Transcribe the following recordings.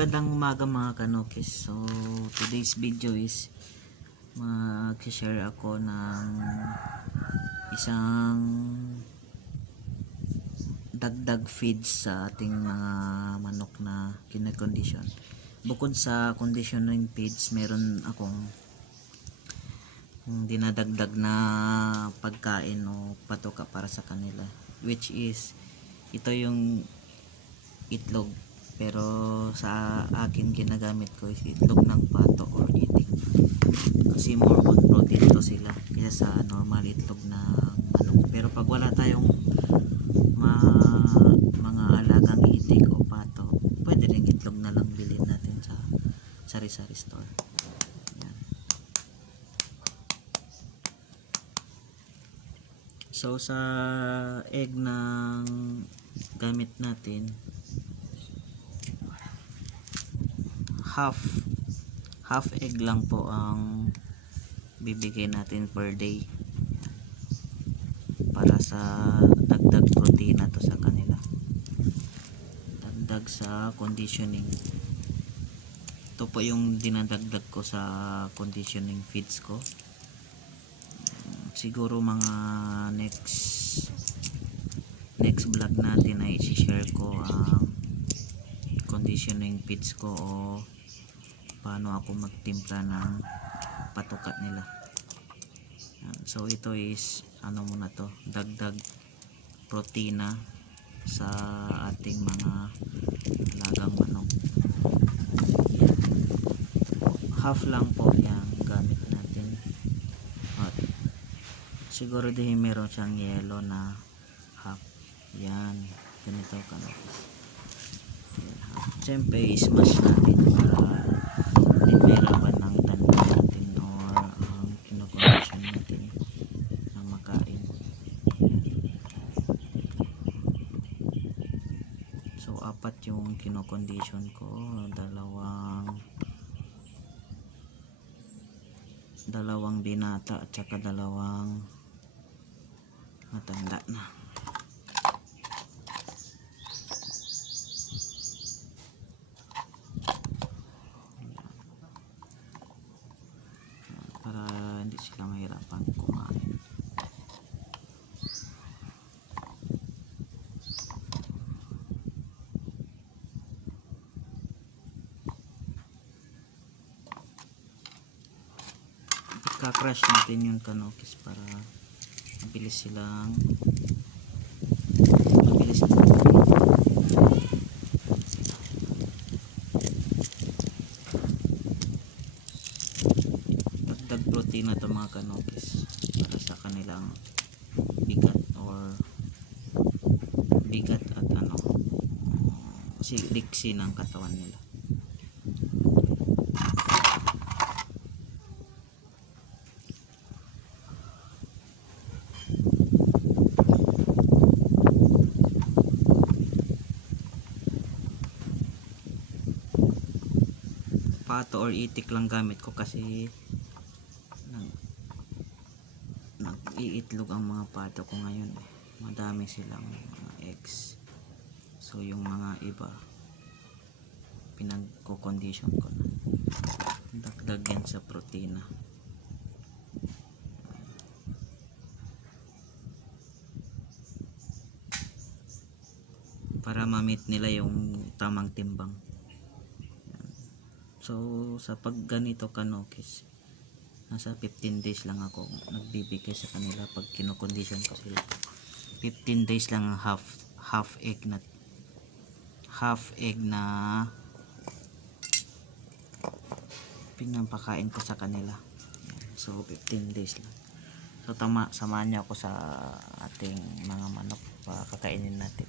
magandang umaga mga kanokis. So, today's video is mag-share ako ng isang dagdag feeds sa ating mga manok na kinakondisyon. Bukod sa conditioning feeds, meron akong dinadagdag na pagkain o patoka para sa kanila. Which is, ito yung itlog pero sa akin ginagamit ko is itlog ng pato or itik. Kasi more on protein to sila kaya sa normal itlog na manok. Pero pag wala tayong ma, mga alagang itik o pato pwede rin itlog na lang bilhin natin sa sari-sari store. Yan. so sa egg ng gamit natin half half egg lang po ang bibigay natin per day para sa dagdag protina to sa kanila. Dagdag sa conditioning. Ito po yung dinadagdag ko sa conditioning feeds ko. Siguro mga next next vlog natin ay i-share ko ang conditioning feeds ko o paano ako magtimpla ng patukat nila. Yan. so ito is ano muna to dagdag protina sa ating mga alagang manok. Yan. half lang po yung gamit natin. At siguro din meron siyang yellow na half. Yan. Ganito kanokis siyempre ismash natin para hindi mahirapan ng tanda natin or ang kinokondisyon natin na makain. So apat yung kinokondisyon ko. Dalawang dalawang binata at saka dalawang matanda na para hindi sila mahirapan kumain. Ika-crush natin yung kanokis para mabilis silang mabilis na dagdag protein na to mga kanokis. Para sa kanilang bigat or bigat at ano si liksi ng katawan nila. Pato or itik lang gamit ko kasi nag-iitlog ang mga pato ko ngayon eh. madami silang mga eggs. So yung mga iba pinagko-condition ko na. Dagdag yan sa protina. Para ma-meet nila yung tamang timbang. So, sa pag ganito kanokis, nasa 15 days lang ako nagbibigay sa kanila pag kinokondisyon ko sila. 15 days lang ang half, half egg na half egg na pinapakain ko sa kanila. So, 15 days lang. So, tama, samahan niyo ako sa ating mga manok pa kakainin natin.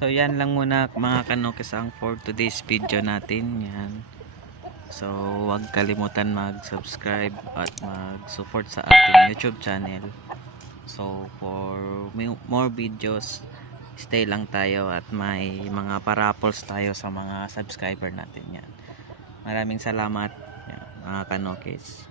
So yan lang muna mga kanokis ang for today's video natin. Yan. So huwag kalimutan mag-subscribe at mag-support sa ating YouTube channel. So for more videos, stay lang tayo at may mga parapols tayo sa mga subscriber natin yan. Maraming salamat yan, mga kanokis.